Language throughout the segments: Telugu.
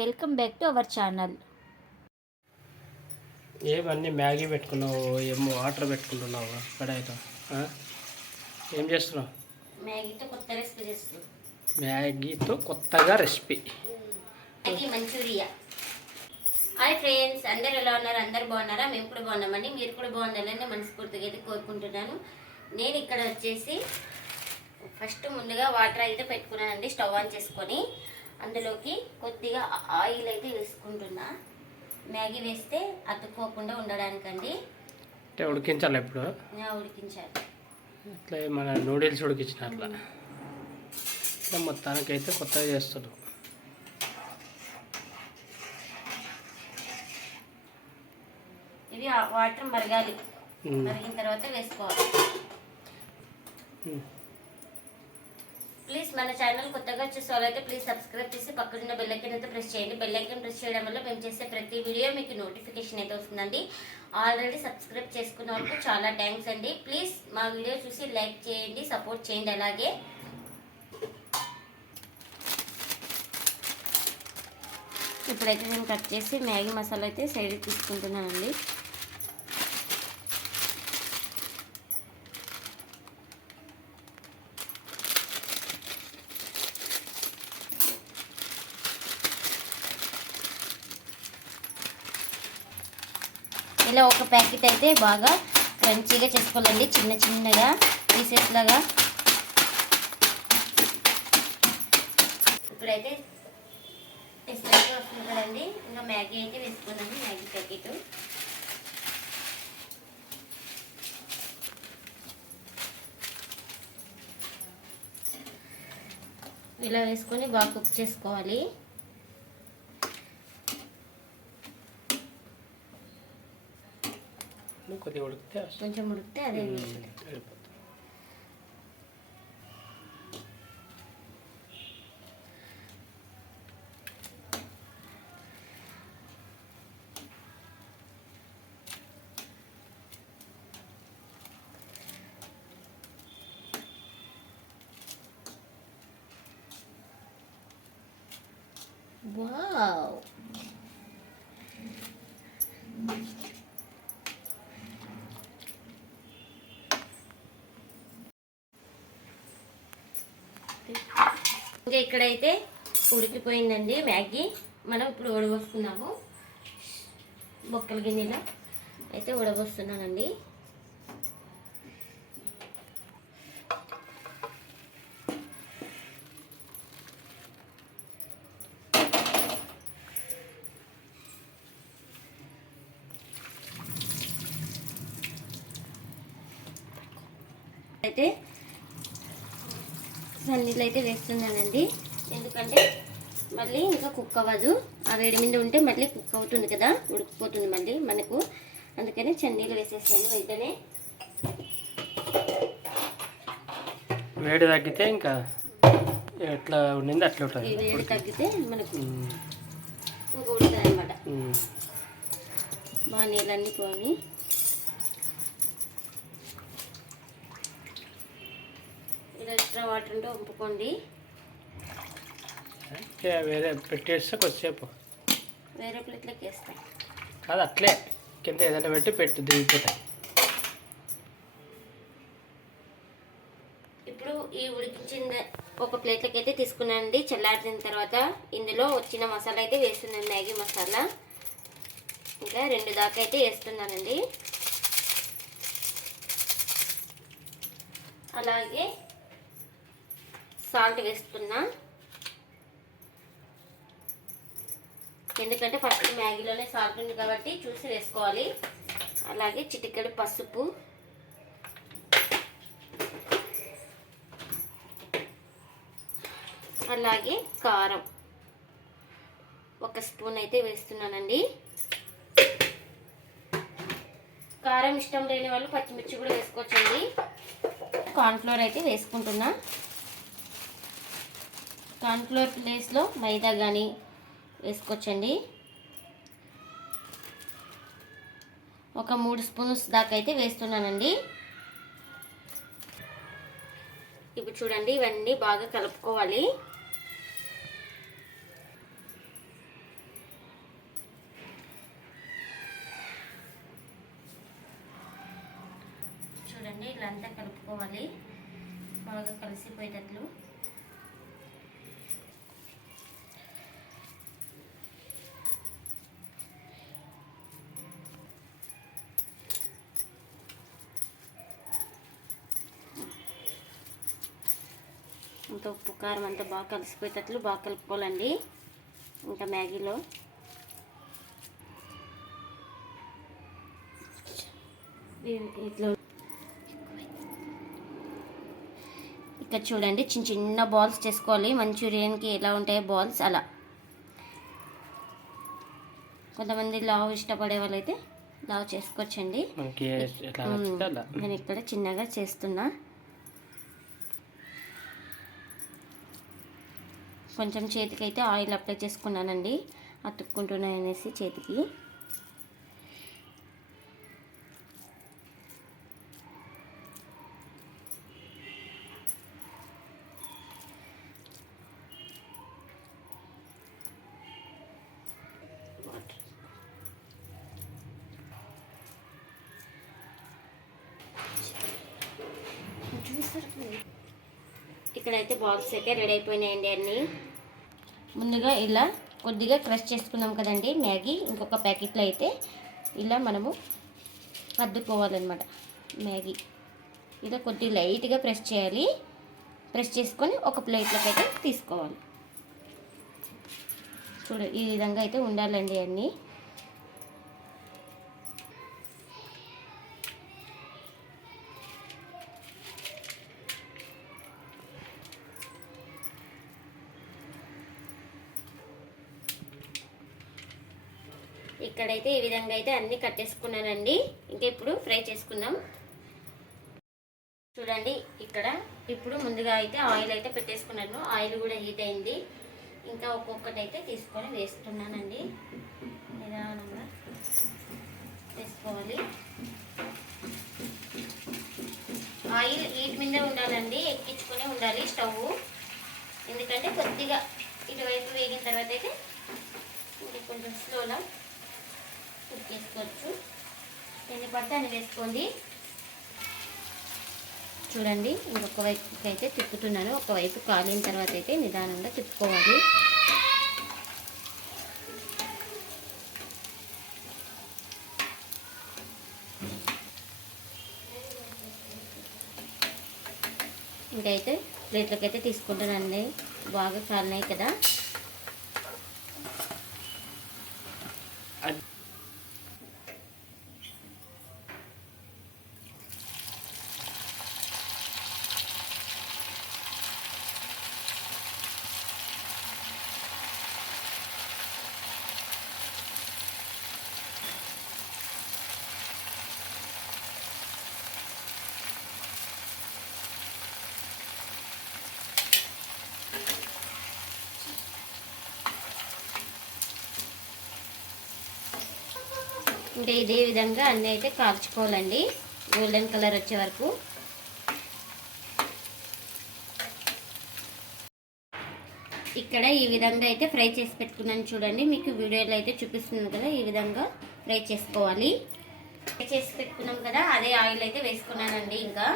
Welcome back to our channel. ఏమన్నీ Maggi పెట్టుకున్నావు ఏమో వాటర్ పెట్టుకుంటున్నావు కడాయితో? ఏం చేస్తున్నావు? మ్యాగీతో కొత్త రెసిపీ చేస్తున్నాం. మ్యాగీతో కొత్తగా రెసిపీ. మంచూరియా. హాయ్ ఫ్రెండ్స్ అందరు ఎలా ఉన్నారు? అందరు బాగున్నారా? మేము కూడా బాగున్నామండి. మీరు కూడా బాగుండాలని మనస్ఫూర్తిగా అయితే కోరుకుంటున్నాను. నేను ఇక్కడ వచ్చేసి ఫస్ట్ ముందుగా వాటర్ అయితే పెట్టుకున్నానండి స్టవ్ ఆన్ చేసుకొని. అందులోకి కొద్దిగా ఆయిల్ అయితే వేసుకుంటున్నా. మ్యాగీ వేస్తే అతుక్కోకుండా ఉండడానికండి. అంటే ఉడికించాలి ఇప్పుడు? నేను ఉడికించాలి. అట్లా మన నూడిల్స్ ఉడికించిన అట్లా. ఇట్లా మొత్తానికైతే కొత్తగా చేస్తున్నావు ఇవి వాటర్ మరగాలి. మరిగిన తర్వాత వేసుకోవాలి. ప్లీజ్ మన ఛానల్ కొత్తగా వచ్చే వాళ్ళైతే ప్లీజ్ సబ్స్క్రైబ్ చేసి పక్కనున్న బెల్లైకన్ అయితే ప్రెస్ చేయండి. బెల్లైకన్ ప్రెస్ చేయడం వల్ల మేము చేసే ప్రతి వీడియో మీకు నోటిఫికేషన్ అయితే వస్తుందండి. ఆల్రెడీ సబ్స్క్రైబ్ చేసుకున్న వాళ్ళకు చాలా థ్యాంక్స్ అండి. ప్లీజ్ మా వీడియో చూసి లైక్ చేయండి సపోర్ట్ చేయండి అలాగే. ఇప్పుడైతే నేను కట్ చేసి మ్యాగీ మసాలా అయితే సైడ్ తీసుకుంటున్నానండి. ఇలా ఒక ప్యాకెట్ అయితే బాగా క్రంచీగా చేసుకోవాలండి. చిన్న చిన్నగా పీసెస్ లాగా. ఇప్పుడైతే టెస్ట్ అయితే వస్తుంది కదండి. ఇంకా మ్యాగీ అయితే వేసుకున్నాను మ్యాగీ ప్యాకెట్. ఇలా వేసుకొని బాగా కుక్ చేసుకోవాలి. కొద్దిగా ఉడికితే వస్తుంది. కొంచెం ఉడికితే అదే ఉమ్, వేస్తుంది. వెళ్ళిపోతుంది. వావ్ ఇంకా ఇక్కడైతే ఉడికిపోయిందండి మ్యాగీ. మనం ఇప్పుడు ఉడబోస్తున్నాము బొక్కల గిన్నెలో అయితే ఉడబోస్తున్నానండి. అయితే సన్నీళ్ళు అయితే వేస్తున్నానండి. ఎందుకంటే మళ్ళీ ఇంకా కుక్ అవ్వదు. ఆ వేడి మీద ఉంటే మళ్ళీ కుక్ అవుతుంది కదా ఉడికిపోతుంది మళ్ళీ మనకు. అందుకని చన్నీళ్ళు వేసేస్తాను వెంటనే. వేడి తగ్గితే ఇంకా ఎట్లా ఉండింది అట్లా ఉంటుంది వేడి తగ్గితే మనకు ఇంకా ఉడుతుంది అనమాట. బాగా నీళ్ళన్నీ పోని ఎక్స్ట్రా వాటర్ ఉంటే అయితే వేరే పెట్టేస్తే కొద్దిసేపు. వేరే ప్లేట్లోకి వేస్తాం. కాదు అట్లే. కింద ఏదైనా పెట్టి పెట్టి దిగిపోతాయి. ఇప్పుడు ఈ ఉడికించిన ఒక ప్లేట్లోకి అయితే తీసుకున్నానండి. చల్లారిన తర్వాత ఇందులో వచ్చిన మసాలా అయితే వేస్తున్నాను మ్యాగీ మసాలా. ఇంకా రెండు దాకా అయితే వేస్తున్నానండి. అలాగే సాల్ట్ వేస్తున్నా. ఎందుకంటే ఫస్ట్ మ్యాగీలోనే సాల్ట్ ఉంది కాబట్టి చూసి వేసుకోవాలి. అలాగే చిటికెడు పసుపు. అలాగే కారం. ఒక స్పూన్ అయితే వేస్తున్నానండి. కారం ఇష్టం లేని వాళ్ళు పచ్చిమిర్చి కూడా వేసుకోవచ్చండి. కార్న్ఫ్లోర్ అయితే వేసుకుంటున్నా. కార్న్ఫ్లోర్ ప్లేస్లో మైదా కానీ వేసుకోవచ్చండి. ఒక మూడు స్పూన్స్ దాకా అయితే వేస్తున్నానండి. ఇప్పుడు చూడండి ఇవన్నీ బాగా కలుపుకోవాలి ఇలా అంతా కలుపుకోవాలి బాగా కలిసిపోయేటట్లు ఇంకా ఉప్పు కారం అంతా బాగా కలిసిపోయేటట్లు బాగా కలుపుకోవాలండి. ఇంకా మ్యాగీలో. ఇట్లా ఇక్కడ చూడండి చిన్న చిన్న బాల్స్ చేసుకోవాలి. మంచూరియన్కి ఎలా ఉంటాయో బాల్స్ అలా. కొంతమంది లావ్ ఇష్టపడే వాళ్ళైతే లావ్ చేసుకోవచ్చండి. నేను ఇక్కడ చిన్నగా చేస్తున్నా. కొంచెం చేతికి అయితే ఆయిల్ అప్లై చేసుకున్నానండి. అతుక్కుంటున్నాయి అనేసి చేతికి. ఇక్కడైతే బాక్స్ అయితే రెడీ అయిపోయినాయండి అన్నీ. ముందుగా ఇలా కొద్దిగా క్రష్ చేసుకున్నాం కదండి మ్యాగీ. ఇంకొక ప్యాకెట్లో అయితే ఇలా మనము అద్దుకోవాలన్నమాట మ్యాగీ. ఇలా కొద్ది లైట్గా ప్రెస్ చేయాలి. ప్రెస్ చేసుకొని ఒక ప్లేట్లోకి అయితే తీసుకోవాలి. చూడ ఈ విధంగా అయితే ఉండాలండి అన్నీ. ఇక్కడైతే ఈ విధంగా అయితే అన్నీ కట్టేసుకున్నానండి ఇంకా ఇప్పుడు ఫ్రై చేసుకుందాం. చూడండి ఇక్కడ ఇప్పుడు ముందుగా అయితే ఆయిల్ అయితే పెట్టేసుకున్నాను. ఆయిల్ కూడా హీట్ అయింది. ఇంకా ఒక్కొక్కటి అయితే తీసుకొని వేస్తున్నానండి. నిదానంగా వేసుకోవాలి. ఆయిల్ హీట్ మీద ఉండాలండి ఎక్కించుకునే ఉండాలి స్టవ్. ఎందుకంటే కొద్దిగా ఇటువైపు వేగిన తర్వాత అయితే కొంచెం స్లోలో కుక్ చేసుకోవచ్చు ఎన్ని పడితే అన్ని వేసుకోండి. చూడండి ఇంకొక వైపుకి అయితే తిప్పుతున్నాను ఒకవైపు కాలిన తర్వాత అయితే నిదానంగా తిప్పుకోవాలి. ఇంకైతే ప్లేట్లోకి అయితే తీసుకుంటానండి. బాగా కాలినాయి కదా. ఇంకా ఇదే విధంగా అన్నీ అయితే కాల్చుకోవాలండి. గోల్డెన్ కలర్ వచ్చే వరకు. ఇక్కడ ఈ విధంగా అయితే ఫ్రై చేసి పెట్టుకున్నాను చూడండి. మీకు వీడియోలో అయితే చూపిస్తున్నాను కదా ఈ విధంగా ఫ్రై చేసుకోవాలి. ఫ్రై చేసి పెట్టుకున్నాం కదా అదే ఆయిల్ అయితే వేసుకున్నానండి ఇంకా.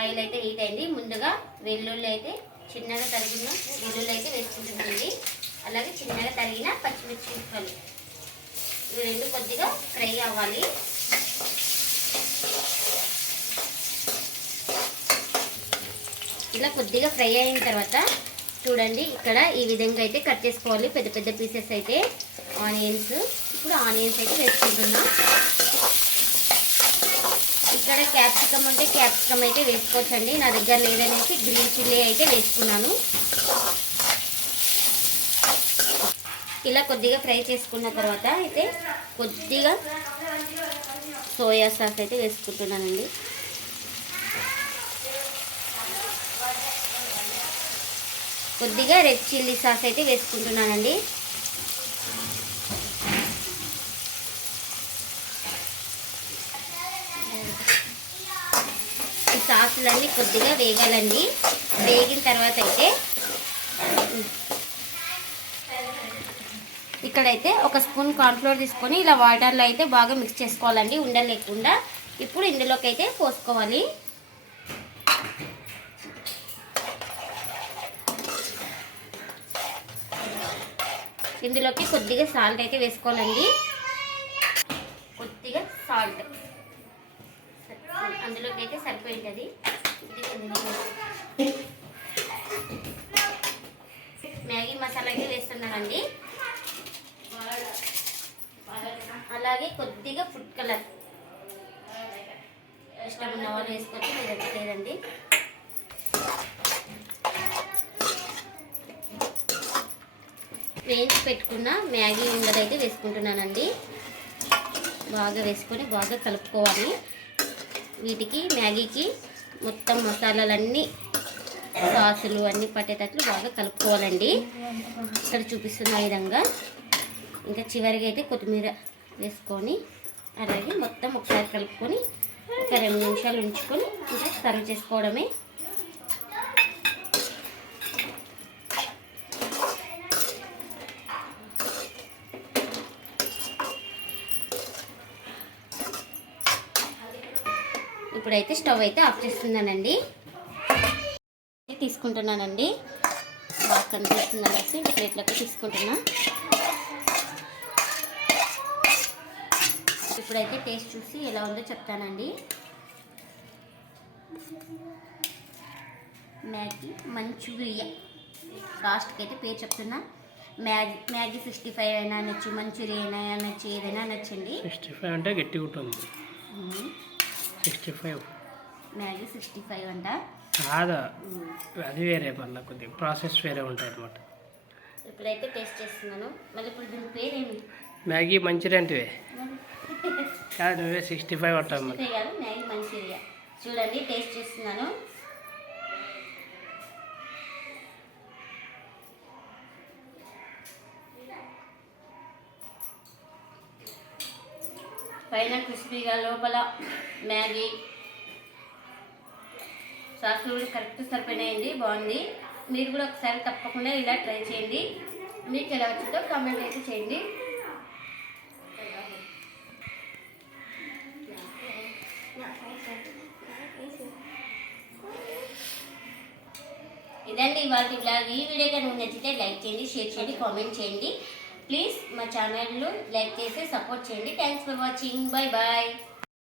ఆయిల్ అయితే హీట్ అయింది. ముందుగా వెల్లుల్లి అయితే చిన్నగా తరిగిన వెల్లుల్లి అయితే వేసుకుంటుందండి అలాగే చిన్నగా తరిగిన పచ్చిమిర్చి ముక్కలు. ఇవి రెండు కొద్దిగా ఫ్రై అవ్వాలి. ఇలా కొద్దిగా ఫ్రై అయిన తర్వాత చూడండి ఇక్కడ ఈ విధంగా అయితే కట్ చేసుకోవాలి. పెద్ద పెద్ద పీసెస్ అయితే ఆనియన్స్ ఇప్పుడు ఆనియన్స్ అయితే వేసుకుంటున్నాం. ఇక్కడ క్యాప్సికమ్ ఉంటే క్యాప్సికమ్ అయితే వేసుకోవచ్చండి. నా దగ్గర లేదనేసి గ్రీన్ చిల్లీ అయితే వేసుకున్నాను. ఇలా కొద్దిగా ఫ్రై చేసుకున్న తర్వాత అయితే కొద్దిగా సోయా సాస్ అయితే వేసుకుంటున్నానండి. కొద్దిగా రెడ్ చిల్లీ సాస్ అయితే వేసుకుంటున్నానండి. ఈ సాసులన్నీ కొద్దిగా వేగాలండి. వేగిన తర్వాత అయితే ఇక్కడైతే ఒక స్పూన్ కార్న్ఫ్లోర్ తీసుకొని ఇలా వాటర్లో అయితే బాగా మిక్స్ చేసుకోవాలండి ఉండలేకుండా ఇప్పుడు ఇందులోకి అయితే పోసుకోవాలి. ఇందులోకి కొద్దిగా సాల్ట్ అయితే వేసుకోవాలండి. కొద్దిగా సాల్ట్. అందులోకి అయితే సరిపోయింది. మ్యాగీ మసాలా అయితే వేస్తున్నానండి అలాగే కొద్దిగా ఫుడ్ కలర్ ఇష్టం ఉన్న వాళ్ళు వేసుకోవచ్చు లేదంటే లేదండి. వేయించి పెట్టుకున్న మ్యాగీ ఉండలు అయితే వేసుకుంటున్నానండి. బాగా వేసుకొని బాగా కలుపుకోవాలి. వీటికి మ్యాగీకి మొత్తం మసాలాలన్నీ సాసులు అన్నీ పట్టేటట్లు బాగా కలుపుకోవాలండి. ఇక్కడ చూపిస్తున్న విధంగా. ఇంకా చివరిగా అయితే కొత్తిమీర వేసుకొని అలాగే మొత్తం ఒకసారి కలుపుకొని ఒక రెండు నిమిషాలు ఉంచుకొని ఇంకా సర్వ్ చేసుకోవడమే. ఇప్పుడైతే స్టవ్ అయితే ఆఫ్ చేస్తున్నానండి. తీసుకుంటున్నానండి. బాగా కనిపిస్తుంది అనేసి ప్లేట్లోకి తీసుకుంటున్నా. ఇప్పుడైతే టేస్ట్ చూసి ఎలా ఉందో చెప్తానండి. Maggi Manchuria. లాస్ట్కి అయితే పేరు చెప్తున్నా. మ్యాగీ మ్యాగీ సిక్స్టీ ఫైవ్ అయినా నచ్చు మంచూరియా అయినా నచ్చు ఏదైనా నచ్చండి సిక్స్టీ ఫైవ్ అంటే గట్టిగా ఉంటుంది. Sixty five. Maggi sixty five అంట. కాదా. అది వేరే మళ్ళీ కొద్దిగా ప్రాసెస్ వేరే ఉంటాయి అనమాట ఇప్పుడైతే టేస్ట్ చేస్తున్నాను. మళ్ళీ ఇప్పుడు దీని పేరేమి మ్యాగీ మంచిగా అంటివే. కాదు నువ్వే సిక్స్టీ ఫైవ్ అంటావు కాదు మ్యాగీ మంచూరియా. చూడండి టేస్ట్ చేస్తున్నాను. పైన క్రిస్పీగా లోపల మ్యాగీ. సాసులు కూడా కరెక్ట్ సరిపోయినాయండి బాగుంది. మీరు కూడా ఒకసారి తప్పకుండా ఇలా ట్రై చేయండి. మీకు ఎలా వచ్చిందో కామెంట్ అయితే చేయండి. ఇదండి ఇవాళ బ్లాగ్ ఈ వీడియో కనుక నచ్చితే లైక్ చేయండి షేర్ చేయండి కామెంట్ చేయండి. ప్లీజ్ మా ఛానల్ను లైక్ చేసి సపోర్ట్ చేయండి. Thanks for watching bye bye